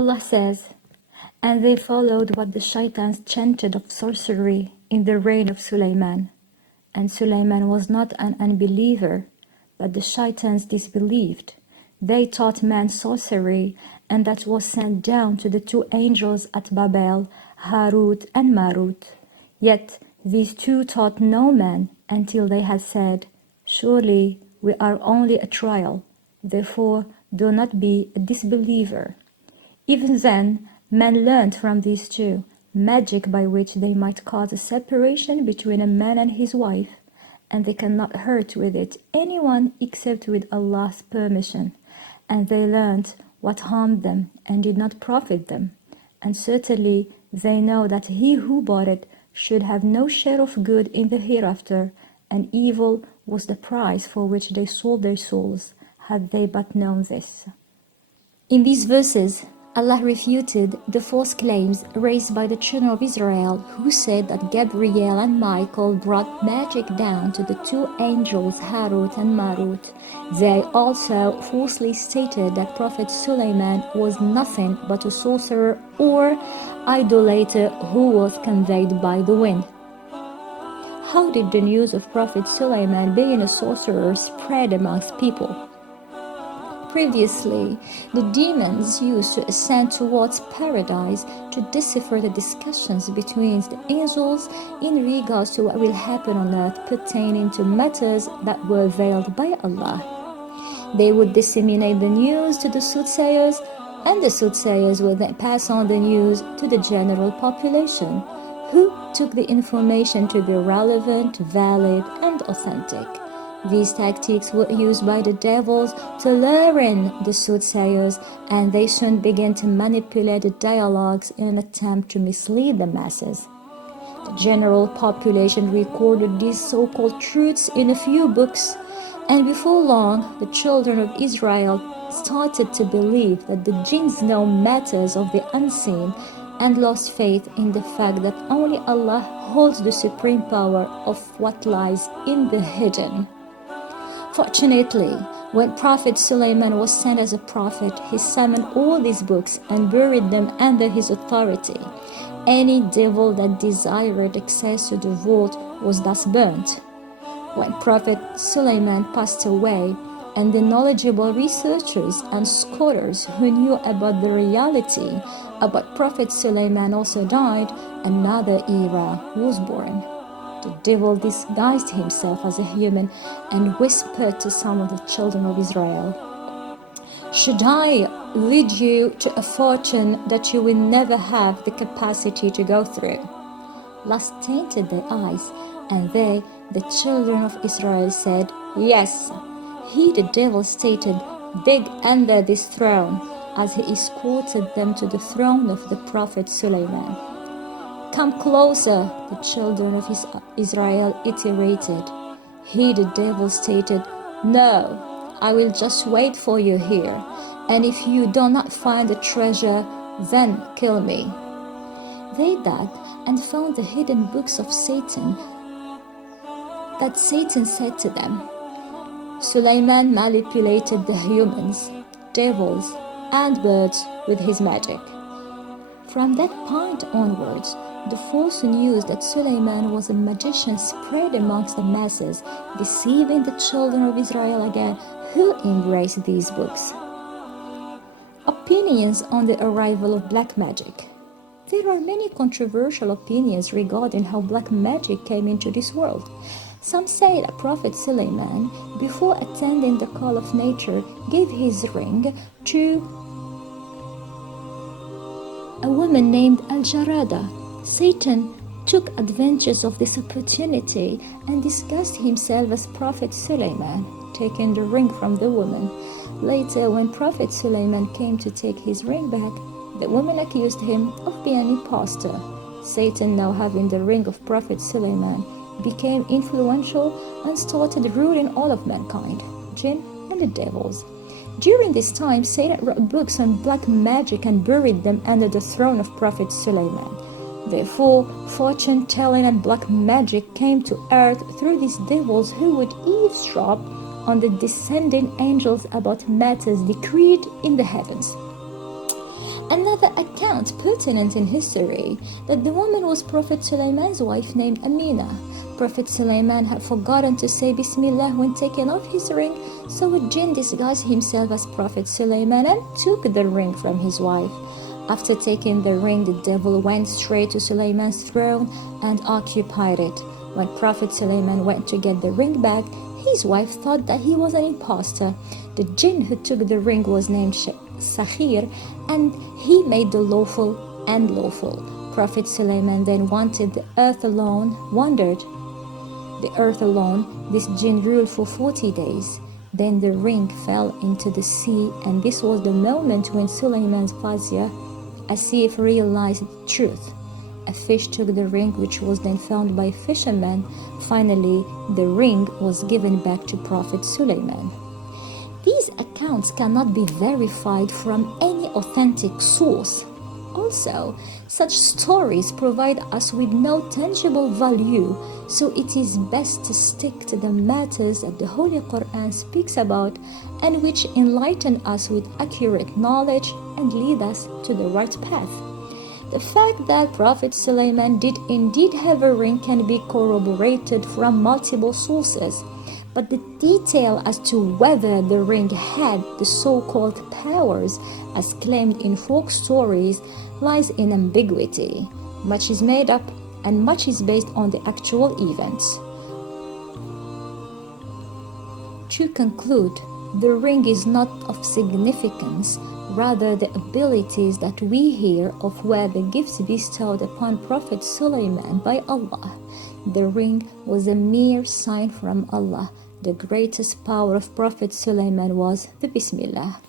Allah says, "And they followed what the shaitans chanted of sorcery in the reign of Sulaiman. And Sulaiman was not an unbeliever, but the shaitans disbelieved. They taught man sorcery, and that was sent down to the two angels at Babel, Harut and Marut. Yet these two taught no man until they had said, 'Surely we are only a trial, therefore do not be a disbeliever.' Even then, men learned from these two magic by which they might cause a separation between a man and his wife, and they cannot hurt with it anyone except with Allah's permission. And they learned what harmed them and did not profit them. And certainly they know that he who bought it should have no share of good in the hereafter, and evil was the price for which they sold their souls, had they but known this." In these verses, Allah refuted the false claims raised by the children of Israel, who said that Gabriel and Michael brought magic down to the two angels Harut and Marut. They also falsely stated that Prophet Sulaiman was nothing but a sorcerer or idolater who was conveyed by the wind. How did the news of Prophet Sulaiman being a sorcerer spread amongst people? Previously, the demons used to ascend towards paradise to decipher the discussions between the angels in regards to what will happen on earth pertaining to matters that were veiled by Allah. They would disseminate the news to the soothsayers, and the soothsayers would then pass on the news to the general population, who took the information to be relevant, valid, and authentic. These tactics were used by the devils to lure in the soothsayers, and they soon began to manipulate the dialogues in an attempt to mislead the masses. The general population recorded these so-called truths in a few books, and before long, the children of Israel started to believe that the jinns know matters of the unseen, and lost faith in the fact that only Allah holds the supreme power of what lies in the hidden. Fortunately, when Prophet Sulaiman was sent as a prophet, he summoned all these books and buried them under his authority. Any devil that desired access to the vault was thus burnt. When Prophet Sulaiman passed away, and the knowledgeable researchers and scholars who knew about the reality about Prophet Sulaiman also died, another era was born. The devil disguised himself as a human and whispered to some of the children of Israel, "Should I lead you to a fortune that you will never have the capacity to go through?" Lust tainted their eyes, and they, the children of Israel, said, "Yes." He, the devil, stated, "Dig under this throne," as he escorted them to the throne of the Prophet Sulaiman. "Come closer," the children of Israel iterated. He, the devil, stated, "No, I will just wait for you here, and if you do not find the treasure, then kill me." They dug and found the hidden books of Satan, that Satan said to them. Sulaiman manipulated the humans, devils, and birds with his magic. From that point onwards, the false news that Sulaiman was a magician spread amongst the masses, deceiving the children of Israel again, who embraced these books. Opinions on the arrival of black magic. There are many controversial opinions regarding how black magic came into this world. Some say that Prophet Sulaiman, before attending the call of nature, gave his ring to a woman named Al-Jarada. Satan took advantage of this opportunity and disguised himself as Prophet Sulaiman, taking the ring from the woman. Later, when Prophet Sulaiman came to take his ring back, the woman accused him of being an impostor. Satan, now having the ring of Prophet Sulaiman, became influential and started ruling all of mankind, jinn and the devils. During this time, Satan wrote books on black magic and buried them under the throne of Prophet Sulaiman. Therefore, fortune-telling and black magic came to earth through these devils who would eavesdrop on the descending angels about matters decreed in the heavens. Another account pertinent in history that the woman was Prophet Sulaiman's wife named Amina. Prophet Sulaiman had forgotten to say Bismillah when taking off his ring, so a jinn disguised himself as Prophet Sulaiman and took the ring from his wife. After taking the ring, the devil went straight to Sulaiman's throne and occupied it. When Prophet Sulaiman went to get the ring back, his wife thought that he was an impostor. The jinn who took the ring was named Sakhir, and he made the lawful unlawful. Prophet Sulaiman then wanted the earth alone, wandered the earth alone. This jinn ruled for 40 days. Then the ring fell into the sea, and this was the moment when Sulaiman's vizier, Asif, realized the truth. A fish took the ring, which was then found by fishermen. Finally, the ring was given back to Prophet Sulaiman. These accounts cannot be verified from any authentic source. Also, such stories provide us with no tangible value, so it is best to stick to the matters that the Holy Quran speaks about and which enlighten us with accurate knowledge and lead us to the right path. The fact that Prophet Sulaiman did indeed have a ring can be corroborated from multiple sources, but the detail as to whether the ring had the so-called powers as claimed in folk stories lies in ambiguity. Much is made up and much is based on the actual events. To conclude, the ring is not of significance, rather the abilities that we hear of were the gifts bestowed upon Prophet Sulaiman by Allah. The ring was a mere sign from Allah. The greatest power of Prophet Sulaiman was the Bismillah.